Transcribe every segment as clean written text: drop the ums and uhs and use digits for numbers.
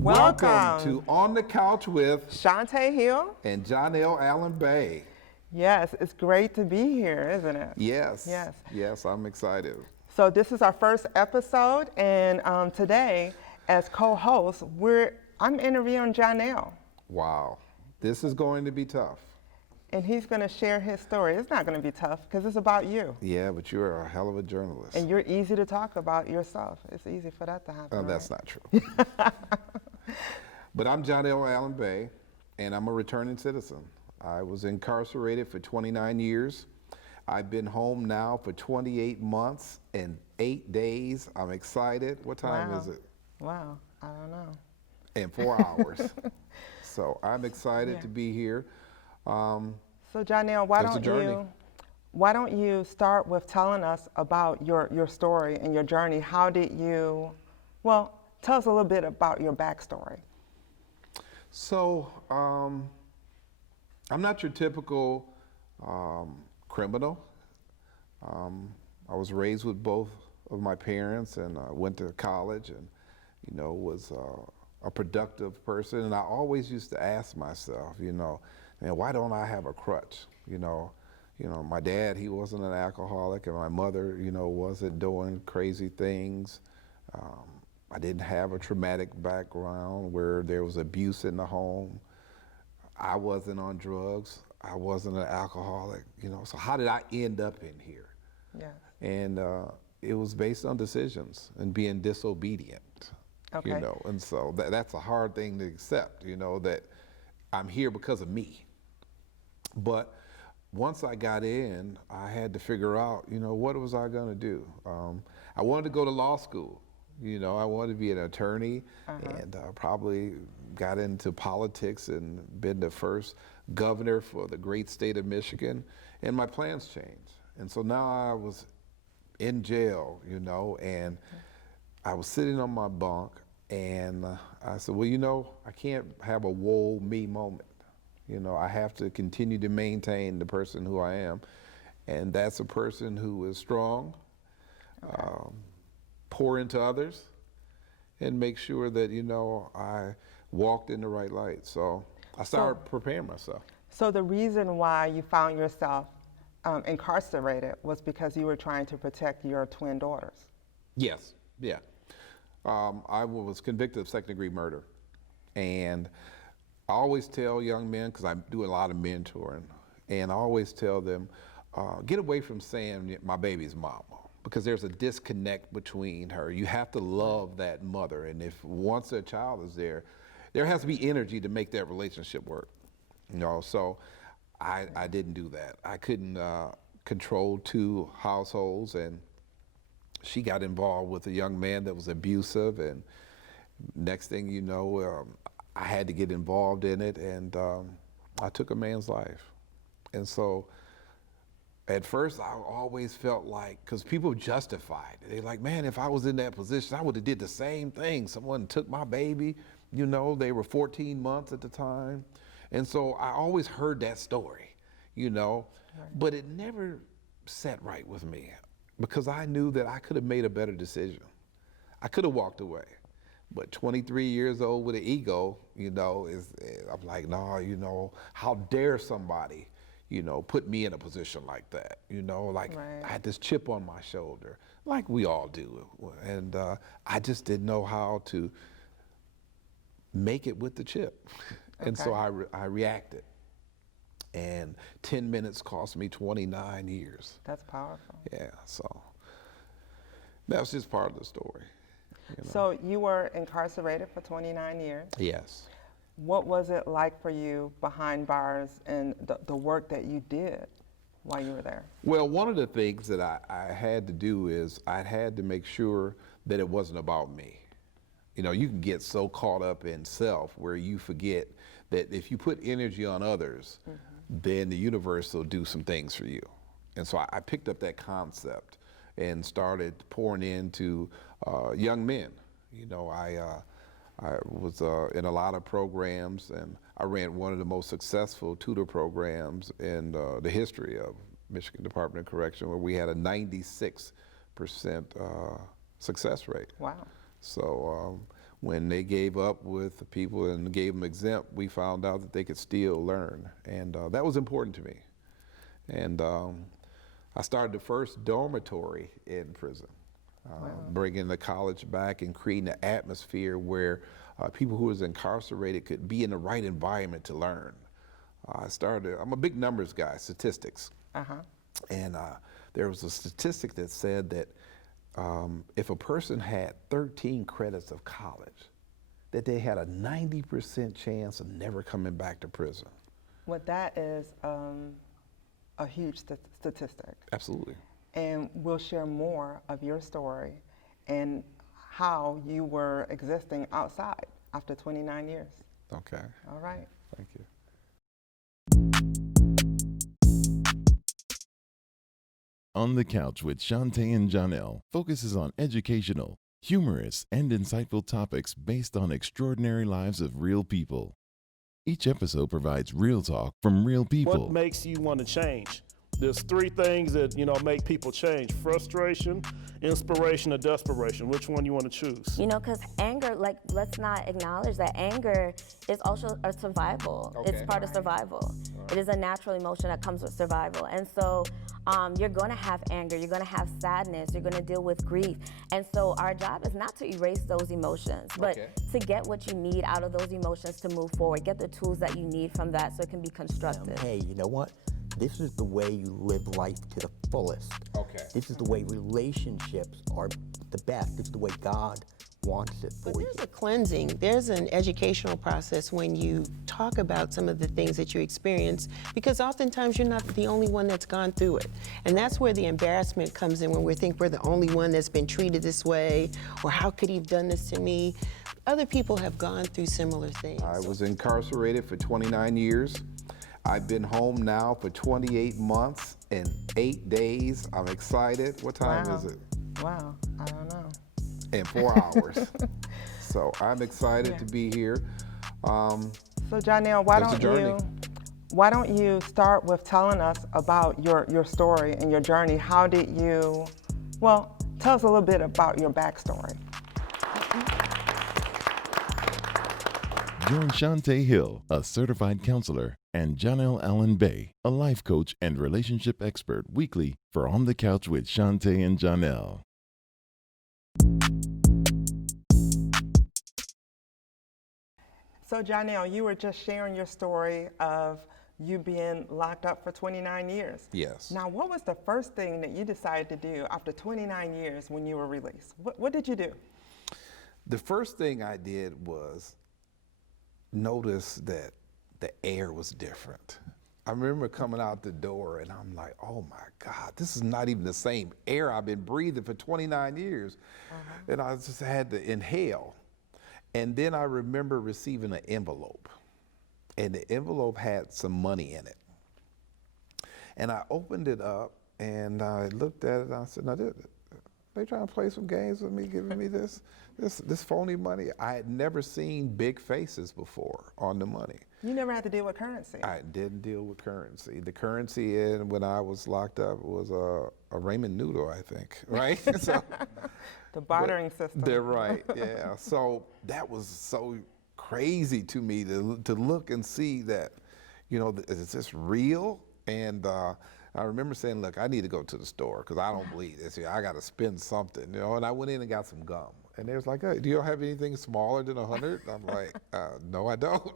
Welcome to On the Couch with Shuntai Hill. and Johnell Allen-Bey. Yes, it's great to be here, isn't it? Yes. Yes. Yes, I'm excited. So this is our first episode, and today, as co-host, I'm interviewing Johnell, Wow. This is going to be tough. and he's going to share his story. It's not going to be tough because it's about you, Yeah, but you're a hell of a journalist. and you're easy to talk about yourself. It's easy for that to happen. Oh, that's right? not true. But I'm Johnell Allen-Bey, and I'm a returning citizen. I was incarcerated for 29 years. I've been home now for 28 months and 8 days. I'm excited. What time is it? Wow, I don't know. And 4 hours. So I'm excited Yeah. to be here. So Johnell, It's a journey. why don't you start with telling us about your story and your journey? How did you, well, tell us a little bit about your backstory. So I'm not your typical criminal. I was raised with both of my parents, and went to college, and was a productive person. And I always used to ask myself, man, why don't I have a crutch? My dad, he wasn't an alcoholic, and my mother, wasn't doing crazy things. I didn't have a traumatic background where there was abuse in the home. I wasn't on drugs. I wasn't an alcoholic, So how did I end up in here? Yeah. And it was based on decisions and being disobedient, Okay. And so that's a hard thing to accept, that I'm here because of me. But once I got in, I had to figure out, what was I going to do? I wanted to go to law school. I wanted to be an attorney, and probably got into politics and been the first governor for the great state of Michigan, and my plans changed. And so now I was in jail, and I was sitting on my bunk, and I said, well, I can't have a woe me moment. I have to continue to maintain the person who I am, and that's a person who is strong, pour into others, and make sure that, I walked in the right light. So I started preparing myself. So the reason why you found yourself incarcerated was because you were trying to protect your twin daughters. Yes, yeah. I was convicted of second-degree murder, and I always tell young men, because I do a lot of mentoring, and I always tell them, get away from saying my baby's mama, because there's a disconnect between her. You have to love that mother, and if once a child is there has to be energy to make that relationship work. So I didn't do that. I couldn't control two households, and she got involved with a young man that was abusive, and next thing you know, I had to get involved in it, and I took a man's life. And so at first I always felt like, because people justified it. They're like, man, if I was in that position, I would have did the same thing. Someone took my baby, they were 14 months at the time. And so I always heard that story, but it never sat right with me, because I knew that I could have made a better decision. I could have walked away. But 23 years old with an ego, I'm like, no, how dare somebody, put me in a position like that, like Right. I had this chip on my shoulder, like we all do. And I just didn't know how to make it with the chip. And so I reacted. And 10 minutes cost me 29 years. That's powerful. Yeah, so that was just part of the story. So you were incarcerated for 29 years. Yes. What was it like for you behind bars and the work that you did while you were there? Well, one of the things that I had to do is I had to make sure that it wasn't about me. You can get so caught up in self where you forget that if you put energy on others, then the universe will do some things for you. And so I picked up that concept and started pouring into young men. I was in a lot of programs, and I ran one of the most successful tutor programs in the history of Michigan Department of Correction, where we had a 96% success rate. Wow. So when they gave up with the people and gave them exempt, we found out that they could still learn. And that was important to me. And I started the first dormitory in prison, bringing the college back and creating an atmosphere where people who was incarcerated could be in the right environment to learn. I'm a big numbers guy, statistics. And there was a statistic that said that if a person had 13 credits of college, that they had a 90% chance of never coming back to prison. Well, that is a huge statistic. Absolutely. And we'll share more of your story and how you were existing outside after 29 years. Okay. All right. Thank you. On the Couch with Shuntai and Johnell focuses on educational, humorous, and insightful topics based on extraordinary lives of real people. Each episode provides real talk from real people. What makes you want to change? There's three things that, make people change: frustration, inspiration, or desperation. Which one you want to choose? Because anger, let's not acknowledge that anger is also a survival. Okay. It's part of survival. It is a natural emotion that comes with survival. And so you're going to have anger, you're going to have sadness, you're going to deal with grief. And so our job is not to erase those emotions, but to get what you need out of those emotions to move forward, get the tools that you need from that so it can be constructive. Hey, you know what? This is the way you live life to the fullest. Okay. This is the way relationships are the best. This is the way God wants it for But you. there's a cleansing. There's an educational process when you talk about some of the things that you experience, because oftentimes you're not the only one that's gone through it. And that's where the embarrassment comes in, when we think we're the only one that's been treated this way, or how could he have done this to me? Other people have gone through similar things. I was incarcerated for 29 years. I've been home now for 28 months and 8 days. I'm excited. What time is it? Wow, I don't know. And 4 hours. So I'm excited to be here. So Johnell, why don't you start with telling us about your story and your journey? How did you, tell us a little bit about your backstory. Join Shuntai Hill, a certified counselor, and Johnell Allen-Bey, a life coach and relationship expert, weekly for On the Couch with Shuntai and Johnell. So Johnell, you were just sharing your story of you being locked up for 29 years. Yes. Now, what was the first thing that you decided to do after 29 years when you were released? What did you do? The first thing I did was notice that the air was different. I remember coming out the door and I'm like, oh my God, this is not even the same air I've been breathing for 29 years. And I just had to inhale. And then I remember receiving an envelope, and the envelope had some money in it. And I opened it up and I looked at it and I said, now they trying to play some games with me, giving me this phony money. I had never seen big faces before on the money. You never had to deal with currency. I didn't deal with currency. The currency when I was locked up was a ramen noodle, I think, right? So, the bartering system. They're right, yeah. So that was so crazy to me to look and see that, is this real? And I remember saying, look, I need to go to the store because I don't believe this here. I got to spend something, And I went in and got some gum. And they was like, hey, do you have anything smaller than 100? I'm like, no, I don't.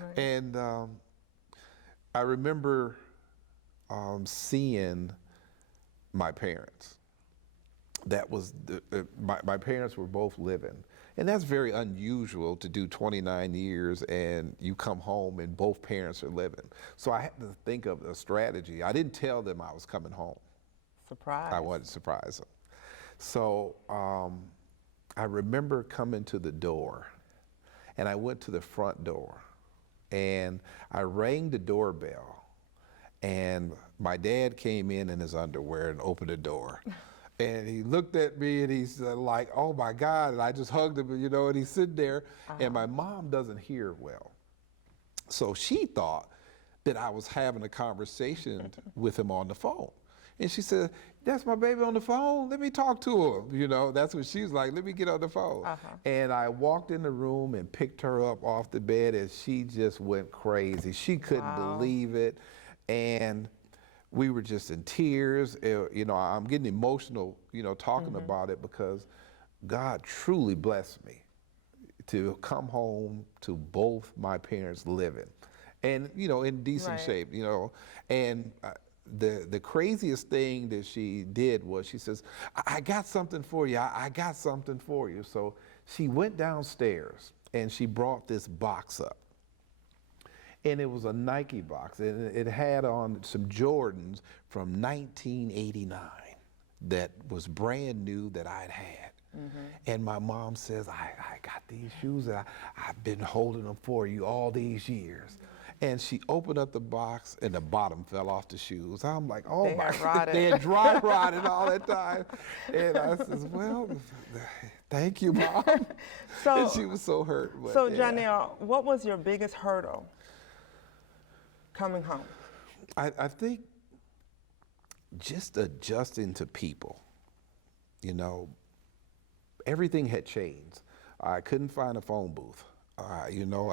Right. And I remember seeing my parents. That was, my parents were both living. And that's very unusual to do 29 years and you come home and both parents are living. So I had to think of a strategy. I didn't tell them I was coming home. Surprise. I wanted to surprise them. So I remember coming to the door and I went to the front door and I rang the doorbell and my dad came in his underwear and opened the door. And he looked at me and he's like, oh my God, and I just hugged him, and he's sitting there, and my mom doesn't hear well. So she thought that I was having a conversation with him on the phone. And she said, that's my baby on the phone. Let me talk to her. You know, that's what she was like. Let me get on the phone. And I walked in the room and picked her up off the bed, and she just went crazy. She couldn't believe it. And we were just in tears. You know, I'm getting emotional, you know, talking about it, because God truly blessed me to come home to both my parents living, and, you know, in decent shape, you know. And the craziest thing that she did was she says, I got something for you. I got something for you. So she went downstairs and she brought this box up. And it was a Nike box, and it had on some Jordans from 1989 that was brand new that I'd had. And my mom says, I got these shoes that I've been holding them for you all these years. And she opened up the box, and the bottom fell off the shoes. I'm like, oh my God, they had dry rotted all that time. And I says, well, thank you, Mom. And she was so hurt. But, so Johnell, what was your biggest hurdle coming home? I think just adjusting to people. You know, everything had changed. I couldn't find a phone booth. You know,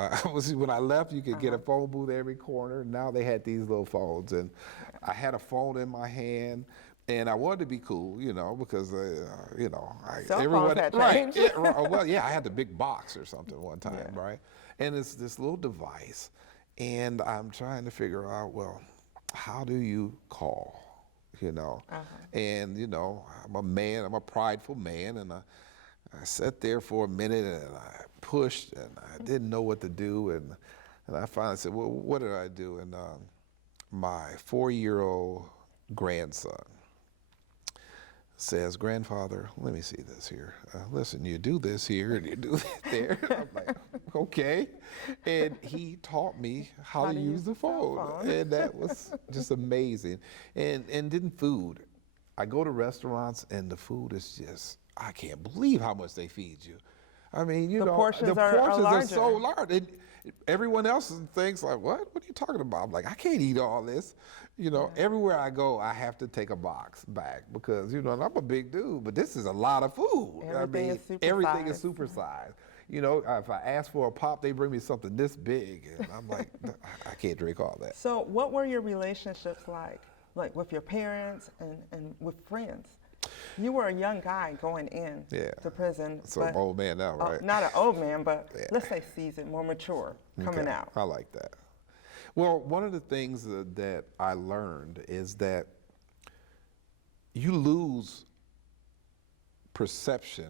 when I left, you could get a phone booth every corner. Now they had these little phones, and I had a phone in my hand, and I wanted to be cool, you know, because you know, everyone had changed. Well, yeah, I had the big box or something one time, right? And it's this little device, and I'm trying to figure out, well, how do you call, you know? And you know, I'm a man, I'm a prideful man, and I sat there for a minute, and I pushed, and I didn't know what to do, and I finally said, well, what did I do? And my 4-year-old grandson says, grandfather, let me see this here. Listen, you do this here, and you do that there. I'm like, okay. And he taught me how to use the phone, and that was just amazing. And then food. I go to restaurants, and the food is just, I can't believe how much they feed you. I mean, you know, the portions are so large. And everyone else thinks like, what are you talking about? I'm like, I can't eat all this. You know, everywhere I go, I have to take a box back because, you know, and I'm a big dude, but this is a lot of food. Everything is supersized. You know, if I ask for a pop, they bring me something this big, and I'm like, I can't drink all that. So what were your relationships like with your parents and with friends? You were a young guy going in to prison. So I'm an old man now, right? Not an old man, but let's say seasoned, more mature, coming out. I like that. Well, one of the things that I learned is that you lose perception,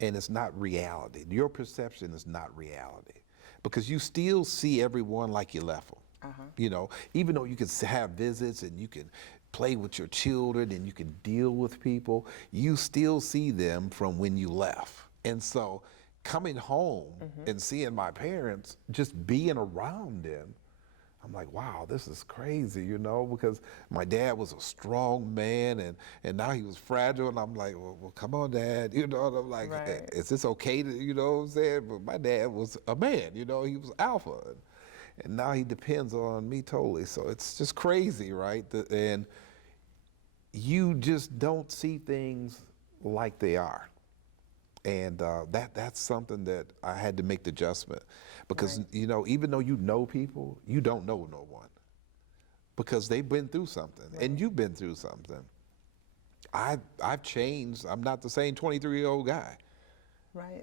and it's not reality. Your perception is not reality, because you still see everyone like you left them. You know, even though you can have visits and you can play with your children and you can deal with people, you still see them from when you left. And so coming home and seeing my parents, just being around them, I'm like, wow, this is crazy, you know, because my dad was a strong man, and now he was fragile, and I'm like, well come on, Dad, you know, and I'm like, is this okay to, you know what I'm saying? But my dad was a man, you know, he was alpha, and now he depends on me totally, so it's just crazy, right? And you just don't see things like they are. And that's something that I had to make the adjustment, because you know, even though you know people, you don't know no one, because they've been through something, and you've been through something. I've changed. I'm not the same 23-year-old guy,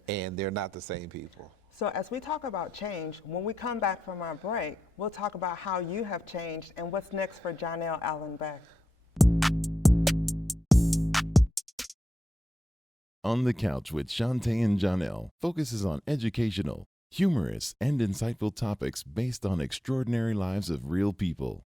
and they're not the same people. So as we talk about change, when we come back from our break, we'll talk about how you have changed and what's next for Johnell Allen-Bey. On the Couch with Shuntai and Johnell focuses on educational, humorous, and insightful topics based on extraordinary lives of real people.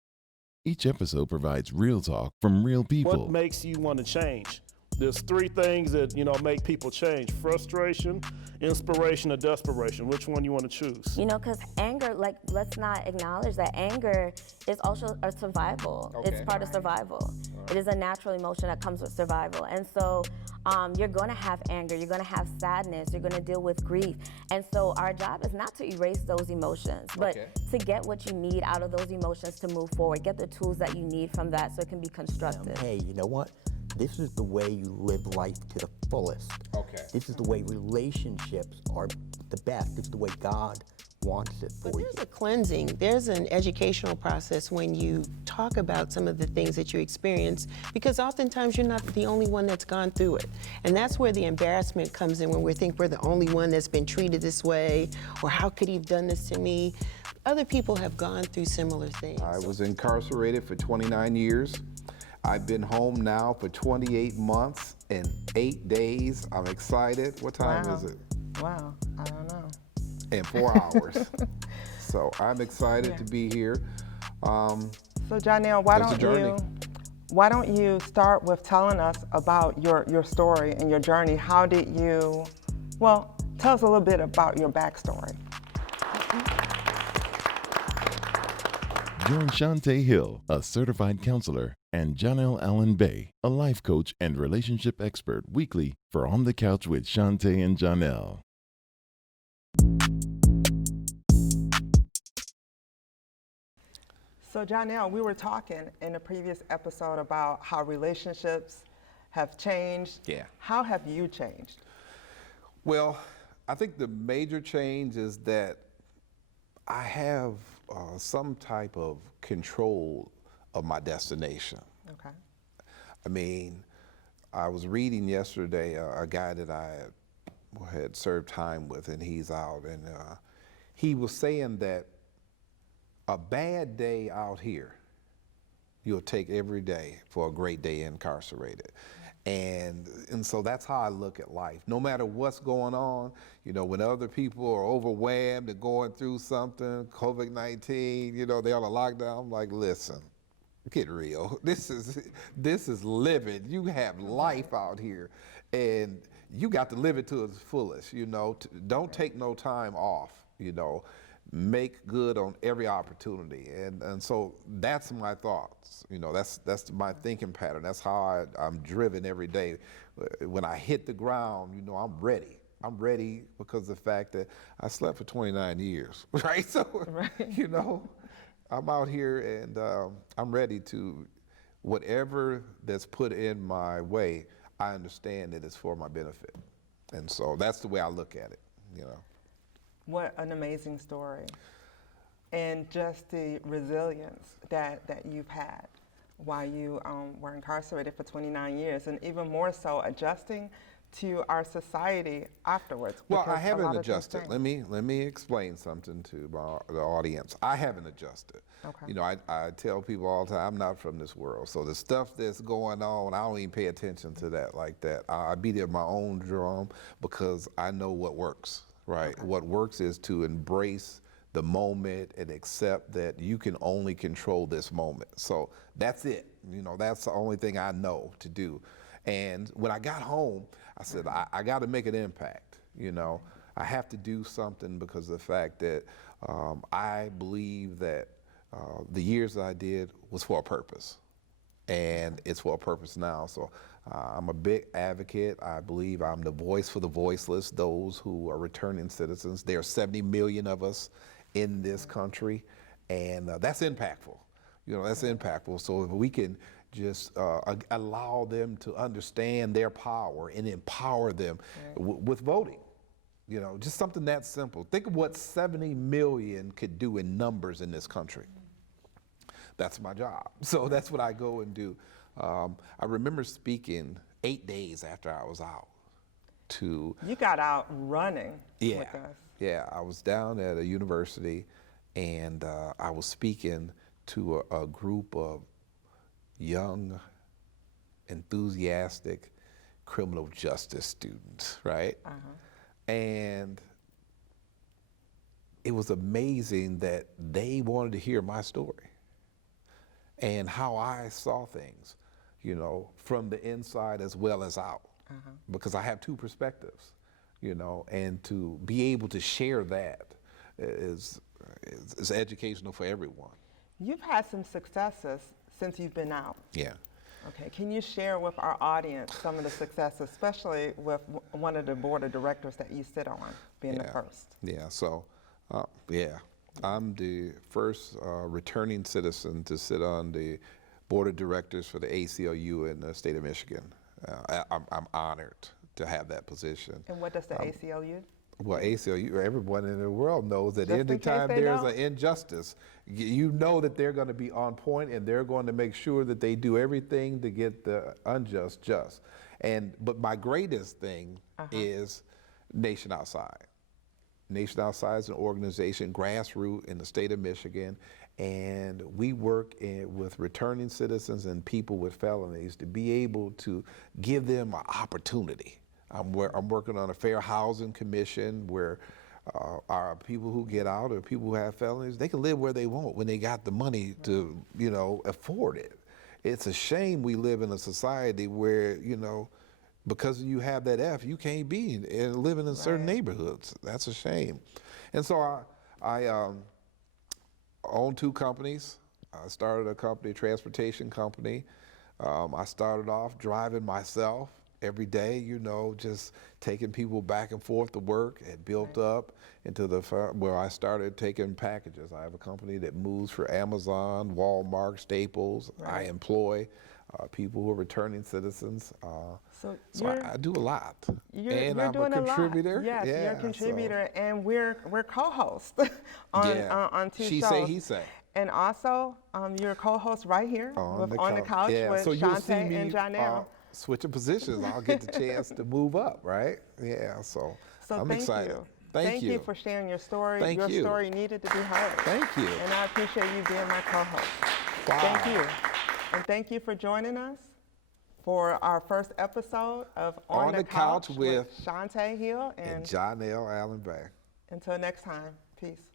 Each episode provides real talk from real people. What makes you want to change? There's three things that make people change: frustration, inspiration, or desperation. Which one you want to choose? Because anger, like, let's not acknowledge that anger is also a survival. Okay. It's part of survival. It is a natural emotion that comes with survival. And so you're going to have anger, you're going to have sadness, you're going to deal with grief. And so our job is not to erase those emotions, but to get what you need out of those emotions to move forward, get the tools that you need from that so it can be constructive. Hey, you know what? This is the way you live life to the fullest. Okay. This is the way relationships are the best. It's the way God wants it for But you. there's a cleansing, there's an educational process when you talk about some of the things that you experience, because oftentimes you're not the only one that's gone through it. And that's where the embarrassment comes in, when we think we're the only one that's been treated this way, or how could he have done this to me? Other people have gone through similar things. I was incarcerated for 29 years. I've been home now for 28 months and 8 days. I'm excited. What time is it? Wow, I don't know. And 4 hours. So I'm excited to be here. So Johnell, why don't you start with telling us about your story and your journey? How did you, well, tell us a little bit about your backstory. Join Shuntai Hill, a certified counselor, and Johnell Allen-Bey, a life coach and relationship expert, weekly for On the Couch with Shuntai and Johnell. So Johnell, we were talking in a previous episode about how relationships have changed. Yeah. How have you changed? Well, I think the major change is that I have some type of control of my destination. Okay. I mean, I was reading yesterday a guy that I had served time with, and he's out, and he was saying that a bad day out here, you'll take every day for a great day incarcerated. And so that's how I look at life. No matter what's going on, when other people are overwhelmed and going through something, COVID-19, they're on a lockdown, I'm like, listen, get real. This is living. You have life out here, and you got to live it to its fullest. Don't take no time off. Make good on every opportunity, and so that's my thoughts. That's my thinking pattern. That's how I'm driven every day. When I hit the ground, I'm ready. I'm ready because of the fact that I slept for 29 years, right? So, I'm out here and I'm ready to, whatever that's put in my way, I understand that it's for my benefit. And so that's the way I look at it, What an amazing story. And just the resilience that you've had while you were incarcerated for 29 years, and even more so adjusting to our society afterwards. Well, I haven't adjusted. Let me explain something to the audience. I haven't adjusted. Okay. I tell people all the time, I'm not from this world. So the stuff that's going on, I don't even pay attention to that like that. I beat it my own drum because I know what works, right? Okay. What works is to embrace the moment and accept that you can only control this moment. So that's it. That's the only thing I know to do. And when I got home, I said, I got to make an impact. I have to do something because of the fact that I believe that the years that I did was for a purpose, and it's for a purpose now. So I'm a big advocate. I believe I'm the voice for the voiceless, those who are returning citizens. There are 70 million of us in this country, and that's impactful. That's impactful. So if we can just allow them to understand their power and empower them with voting. Just something that simple. Think of what 70 million could do in numbers in this country. That's my job. So that's what I go and do. I remember speaking 8 days after I was out to... You got out running with us. Yeah, I was down at a university, and I was speaking to a group of young, enthusiastic criminal justice students, right? And it was amazing that they wanted to hear my story and how I saw things. you know, from the inside as well as out, because I have two perspectives, you know, and to be able to share that is educational for everyone. You've had some successes since you've been out. Yeah. Okay, can you share with our audience some of the successes, especially with one of the board of directors that you sit on, being the first? Yeah, so, I'm the first returning citizen to sit on the board of directors for the ACLU in the state of Michigan. I'm honored to have that position. And what does the ACLU? Well, ACLU, everyone in the world knows that Just in anytime case they there's don't. an injustice, you know that they're going to be on point and they're going to make sure that they do everything to get the unjust just. But my greatest thing is Nation Outside. Nation Outside is an organization, grassroots in the state of Michigan, and we work with returning citizens and people with felonies to be able to give them an opportunity. I'm working on a fair housing commission where our people who get out or people who have felonies, they can live where they want when they got the money to, you know, afford it. It's a shame we live in a society where, you know, because you have that F, you can't be and living in certain neighborhoods. That's a shame. And so I own two companies. I started a company, a transportation company. I started off driving myself every day, you know, just taking people back and forth to work. It built up into where I started taking packages. I have a company that moves for Amazon, Walmart, Staples. I employ people who are returning citizens. So I do a lot. You're I'm doing a contributor. A lot. Yes, you're a contributor, and we're co-hosts on two She shows. say, he say. And also, you're a co-host right here on the couch with so you'll see Shuntai me, and Johnell. switching positions. I'll get the chance to move up, right? Yeah, so I'm thank excited. You. Thank you. you for sharing your story. Thank your you. story needed to be heard. Thank you. And I appreciate you being my co-host. Wow. Thank you. And thank you for joining us for our first episode of On the Couch with Shuntai Hill and Johnell Allen-Bey. Until next time, peace.